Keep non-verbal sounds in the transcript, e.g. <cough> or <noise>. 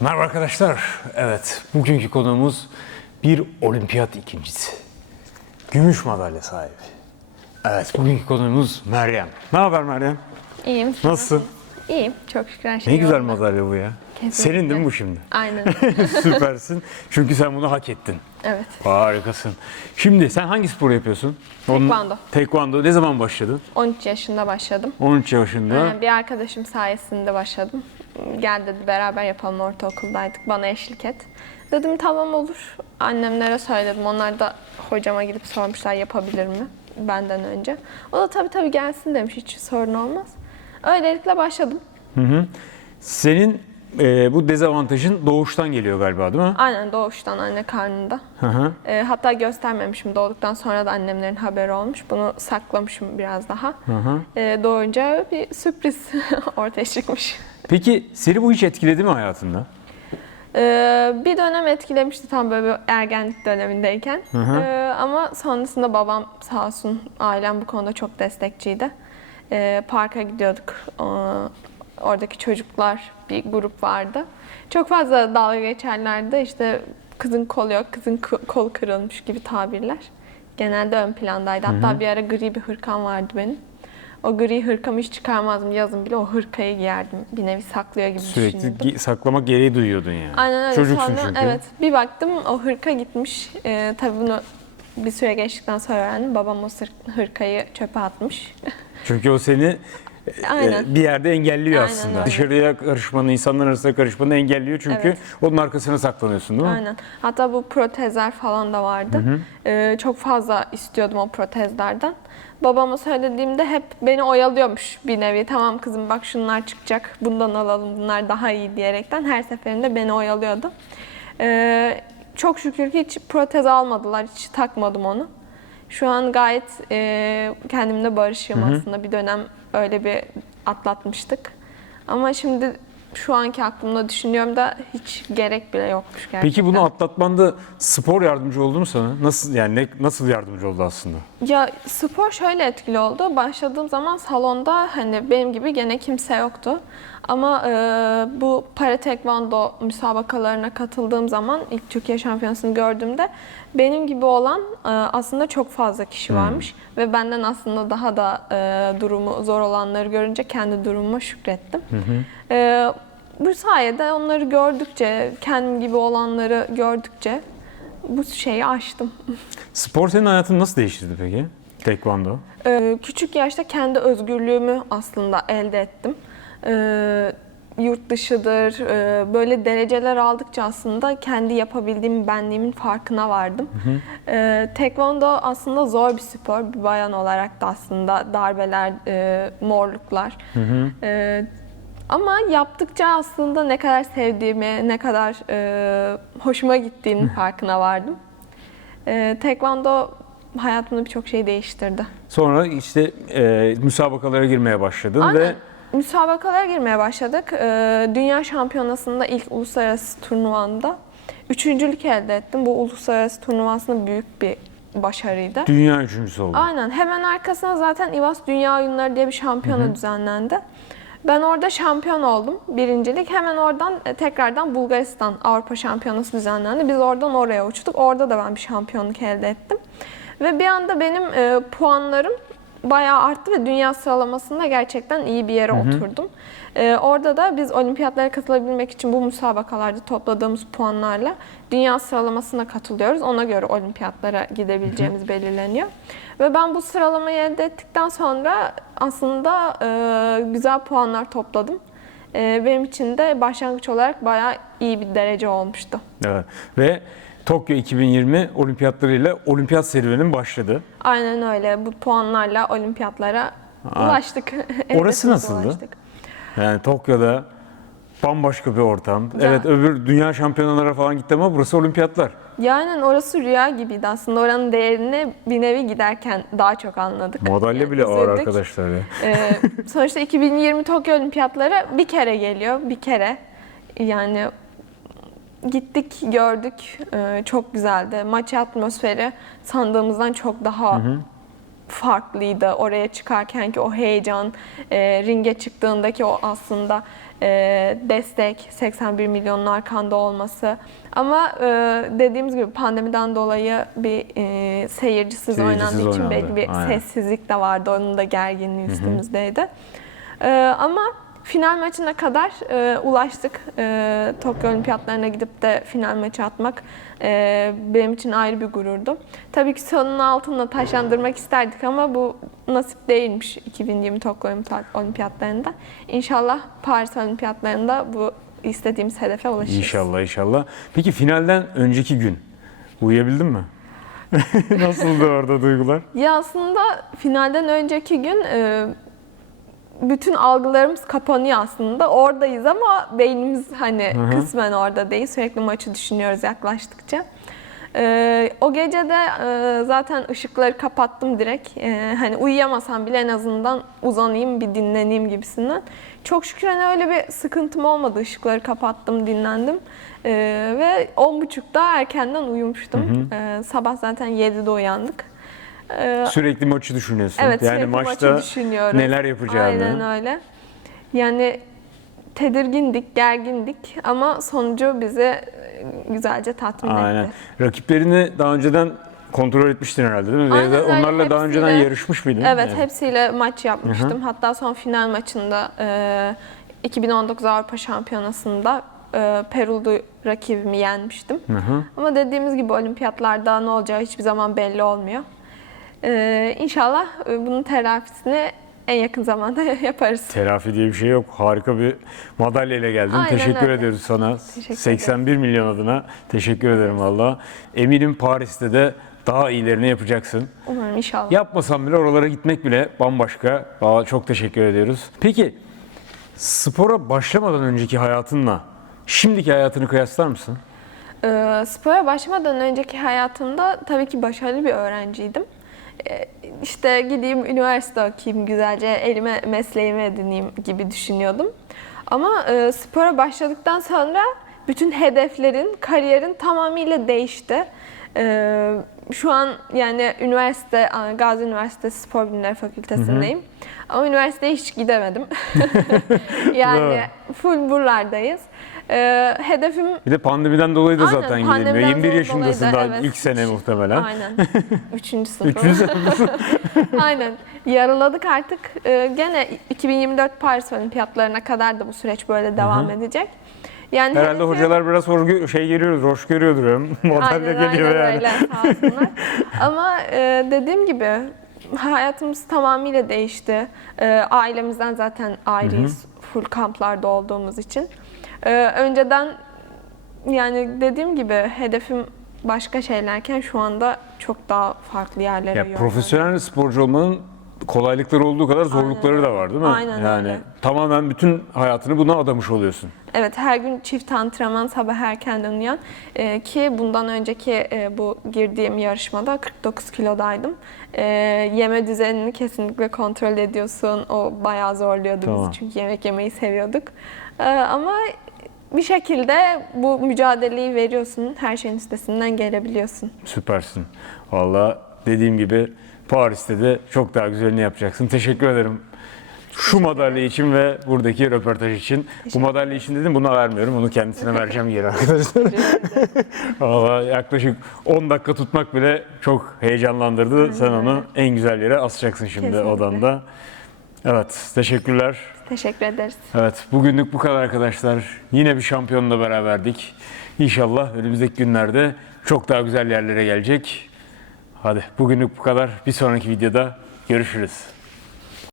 Merhaba arkadaşlar. Evet, bugünkü konuğumuz bir olimpiyat ikincisi. Gümüş madalya sahibi. Evet, bugünkü konuğumuz Meryem. Ne haber Meryem? İyiyim. Nasılsın? İyiyim. Çok şükür her şey Ne güzel yolunda. madalya bu ya. Kesinlikle. Senin değil mi bu şimdi? Aynen. <laughs> Süpersin. Çünkü sen bunu hak ettin. evet. Harikasın. Şimdi sen hangi spor yapıyorsun? Tekvando. Tekvando. Ne zaman başladın? 13 yaşında başladım. 13 yaşında. Ee, Bir arkadaşım sayesinde başladım. Gel dedi beraber yapalım ortaokuldaydık. Bana eşlik et. Dedim tamam olur. Annemlere söyledim. Onlar da hocama gidip sormuşlar yapabilir mi? Benden önce. O da tabii tabii gelsin demiş. Hiç sorun olmaz. Öylelikle başladım. Senin e, bu dezavantajın doğuştan geliyor galiba değil mi? Aynen doğuştan anne karnında. Hı hı. E, hatta göstermemişim. Doğduktan sonra da annemlerin haberi olmuş. Bunu saklamışım biraz daha. hı. E, doğunca bir sürpriz <laughs> ortaya çıkmış. Peki seni bu hiç etkiledi mi hayatında? E, bir dönem etkilemişti tam böyle bir ergenlik dönemindeyken. E, ama sonrasında babam sağ olsun ailem bu konuda çok destekçiydi. E, parka gidiyorduk. E, oradaki çocuklar bir grup vardı. Çok fazla dalga geçerlerdi. İşte kızın kolu yok, kızın ko- kolu kırılmış gibi tabirler. Genelde ön plandaydı. Hatta bir ara gri bir hırkam vardı benim. O gri hırkamı hiç çıkarmazdım. Yazın bile o hırkayı giyerdim. Bir nevi saklıyor gibi Sürekli düşünürdüm. gi- saklamak gereği duyuyordun yani. Aynen öyle. Çocuksun Sonra, çünkü. Evet. Bir baktım o hırka gitmiş. Ee, tabii bunu bir süre geçtikten sonra öğrendim. Babam o hırkayı çöpe atmış. <laughs> Çünkü o seni Aynen. bir yerde engelliyor Aynen aslında. öyle. Dışarıya karışmanı, insanlar arasında karışmanı engelliyor çünkü Evet. onun arkasına saklanıyorsun değil mi? Aynen. Hatta bu protezler falan da vardı. Ee, çok fazla istiyordum o protezlerden. Babama söylediğimde hep beni oyalıyormuş bir nevi. Tamam kızım bak şunlar çıkacak, bundan alalım, bunlar daha iyi diyerekten her seferinde beni oyalıyordu. Ee, çok şükür ki hiç protez almadılar, hiç takmadım onu. Şu an gayet e, kendimle barışığım aslında. Bir dönem öyle bir atlatmıştık. Ama şimdi şu anki aklımda düşünüyorum da hiç gerek bile yokmuş gerçekten. Peki bunu atlatmanda spor yardımcı oldu mu sana? Nasıl yani ne, nasıl yardımcı oldu aslında? Ya spor şöyle etkili oldu. Başladığım zaman salonda hani benim gibi gene kimse yoktu. Ama e, bu para tekvando müsabakalarına katıldığım zaman ilk Türkiye şampiyonasını gördüğümde benim gibi olan e, aslında çok fazla kişi varmış ve benden aslında daha da e, durumu zor olanları görünce kendi durumuma şükrettim. E, bu sayede onları gördükçe, kendim gibi olanları gördükçe bu şeyi aştım. <laughs> Spor senin hayatını nasıl değiştirdi peki? Tekvando. Ee, küçük yaşta kendi özgürlüğümü aslında elde ettim. Ee, yurt dışıdır, e, böyle dereceler aldıkça aslında kendi yapabildiğim benliğimin farkına vardım. Ee, tekvando aslında zor bir spor. Bir bayan olarak da aslında darbeler, e, morluklar. Ee, ama yaptıkça aslında ne kadar sevdiğimi, ne kadar e, hoşuma gittiğinin farkına vardım. Ee, tekvando hayatımda birçok şey değiştirdi. Sonra işte e, müsabakalara girmeye başladın Aynen. ve Müsabakalara girmeye başladık. Ee, Dünya Şampiyonası'nda ilk uluslararası turnuvanda üçüncülük elde ettim. Bu uluslararası turnuvasında büyük bir başarıydı. dünya üçüncüsü oldun. Aynen. Hemen arkasına zaten İVAS Dünya Oyunları diye bir şampiyona düzenlendi. Ben orada şampiyon oldum. Birincilik. Hemen oradan e, tekrardan Bulgaristan Avrupa Şampiyonası düzenlendi. Biz oradan oraya uçtuk. Orada da ben bir şampiyonluk elde ettim. Ve bir anda benim e, puanlarım bayağı arttı ve dünya sıralamasında gerçekten iyi bir yere oturdum. E, orada da biz olimpiyatlara katılabilmek için bu müsabakalarda topladığımız puanlarla dünya sıralamasına katılıyoruz. Ona göre olimpiyatlara gidebileceğimiz belirleniyor. Ve ben bu sıralamayı elde ettikten sonra aslında e, güzel puanlar topladım. E, benim için de başlangıç olarak bayağı iyi bir derece olmuştu. Evet. Ve Tokyo 2020 olimpiyatlarıyla olimpiyat serüvenin başladı. Aynen öyle. Bu puanlarla olimpiyatlara ulaştık. <laughs> Orası nasıldı? ulaştık. Yani Tokyo'da bambaşka bir ortam. Ya- Evet öbür dünya şampiyonalara falan gitti ama burası olimpiyatlar. Yani orası rüya gibiydi aslında. Oranın değerini bir nevi giderken daha çok anladık. Madalya Yani <laughs> bile ağır üzüldük. arkadaşlar ya. Ee, sonuçta <laughs> 2020 Tokyo Olimpiyatları bir kere geliyor, bir kere. Yani gittik, gördük. Ee, çok güzeldi. Maç atmosferi sandığımızdan çok daha farklıydı. Oraya çıkarken ki o heyecan, e, ringe çıktığındaki o aslında e, destek, 81 milyonun arkanda olması. Ama e, dediğimiz gibi pandemiden dolayı bir e, seyircisiz, Seyircisiz oynandığı için belli bir aynen. sessizlik de vardı. Onun da gerginliği üstümüzdeydi. E, ama final maçına kadar e, ulaştık. E, Tokyo Olimpiyatlarına gidip de final maçı atmak e, benim için ayrı bir gururdu. Tabii ki sonunu altınla taşlandırmak isterdik ama bu nasip değilmiş 2020 Tokyo Olimpi- Olimpiyatlarında. İnşallah Paris Olimpiyatlarında bu istediğimiz hedefe ulaşırız. İnşallah inşallah. Peki finalden önceki gün uyuyabildin mi? <laughs> Nasıldı orada duygular? Ya aslında finalden önceki gün e, bütün algılarımız kapanıyor aslında. Oradayız ama beynimiz hani hı. kısmen orada değil. Sürekli maçı düşünüyoruz yaklaştıkça. E, o gece de e, zaten ışıkları kapattım direkt. E, hani uyuyamasam bile en azından uzanayım bir dinleneyim gibisinden. Çok şükür hani öyle bir sıkıntım olmadı. Işıkları kapattım, dinlendim. E, ve 10.30'da erkenden uyumuştum. E, sabah zaten 7'de uyandık. E, Sürekli maçı düşünüyorsun. Evet yani maçta maçı düşünüyorum. neler yapacağını. Aynen öyle. Yani tedirgindik, gergindik ama sonucu bizi e, güzelce tatmin Aynen. etti. Rakiplerini daha önceden kontrol etmiştin herhalde değil mi? Ve Aynen öyle, onlarla daha önceden hepsiyle- yarışmış mıydın? Evet, Yani. hepsiyle maç yapmıştım. Hatta son final maçında e, 2019 Avrupa Şampiyonası'nda e, Perulu rakibimi yenmiştim. Hı hı. Ama dediğimiz gibi olimpiyatlarda ne olacağı hiçbir zaman belli olmuyor. E, inşallah e, bunun telafisini en yakın zamanda <laughs> yaparız. Telafi diye bir şey yok. Harika bir madalya ile geldin. Aynen teşekkür öyle. ediyoruz sana. Teşekkür 81 milyon adına teşekkür ederim valla. Eminim Paris'te de daha iyilerini yapacaksın. Umarım inşallah. Yapmasam bile oralara gitmek bile bambaşka. Valla çok teşekkür ediyoruz. Peki spora başlamadan önceki hayatınla şimdiki hayatını kıyaslar mısın? Ee, spora başlamadan önceki hayatımda tabii ki başarılı bir öğrenciydim. Ee, işte gideyim üniversite okuyayım güzelce elime mesleğimi edineyim gibi düşünüyordum. Ama e, spora başladıktan sonra bütün hedeflerin, kariyerin tamamıyla değişti. Ee, şu an yani üniversite, Gazi Üniversitesi Spor Bilimleri Fakültesindeyim. Ama üniversiteye hiç gidemedim. <laughs> yani full buralardayız. Ee, hedefim Bir de pandemiden dolayı da Aynen, zaten gidilmiyor. 21 dolayı yaşındasın da, daha evet. ilk sene muhtemelen. Aynen. <laughs> Üçüncü sınıf. Üçüncü sınıftasın. <laughs> Aynen. Yaraladık artık. Ee, gene 2024 Paris Olimpiyatlarına kadar da bu süreç böyle devam edecek. Yani Herhalde hedefim- hocalar biraz gö- şey görüyoruz, hoş görüyordur. <laughs> Aynen, geliyor aynen yani. öyle. <laughs> Ama e, dediğim gibi hayatımız tamamıyla değişti. E, ailemizden zaten ayrıyız. Full kamplarda olduğumuz için. E, önceden yani dediğim gibi hedefim başka şeylerken şu anda çok daha farklı yerlere Ya profesyonel sporcu olmanın kolaylıkları olduğu kadar zorlukları da var değil mi? Aynen yani öyle. tamamen bütün hayatını buna adamış oluyorsun. Evet her gün çift antrenman sabah erkenden uyan Ee, ki bundan önceki e, bu girdiğim yarışmada 49 kilodaydım. Ee, yeme düzenini kesinlikle kontrol ediyorsun. O bayağı zorluyordu Tamam. bizi çünkü yemek yemeyi seviyorduk. Ee, ama bir şekilde bu mücadeleyi veriyorsun. Her şeyin üstesinden gelebiliyorsun. Süpersin. Valla dediğim gibi Paris'te de çok daha güzelini yapacaksın. Teşekkür ederim. Şu madalya için ve buradaki röportaj için. Bu madalya için dedim buna vermiyorum. Onu kendisine vereceğim geri <laughs> arkadaşlar. Valla yaklaşık 10 dakika tutmak bile çok heyecanlandırdı. Sen onu en güzel yere asacaksın şimdi Kesinlikle. odanda. Evet, teşekkürler. Teşekkür ederiz. Evet, bugünlük bu kadar arkadaşlar. Yine bir şampiyonla beraberdik. İnşallah önümüzdeki günlerde çok daha güzel yerlere gelecek. Hadi bugünlük bu kadar. Bir sonraki videoda görüşürüz.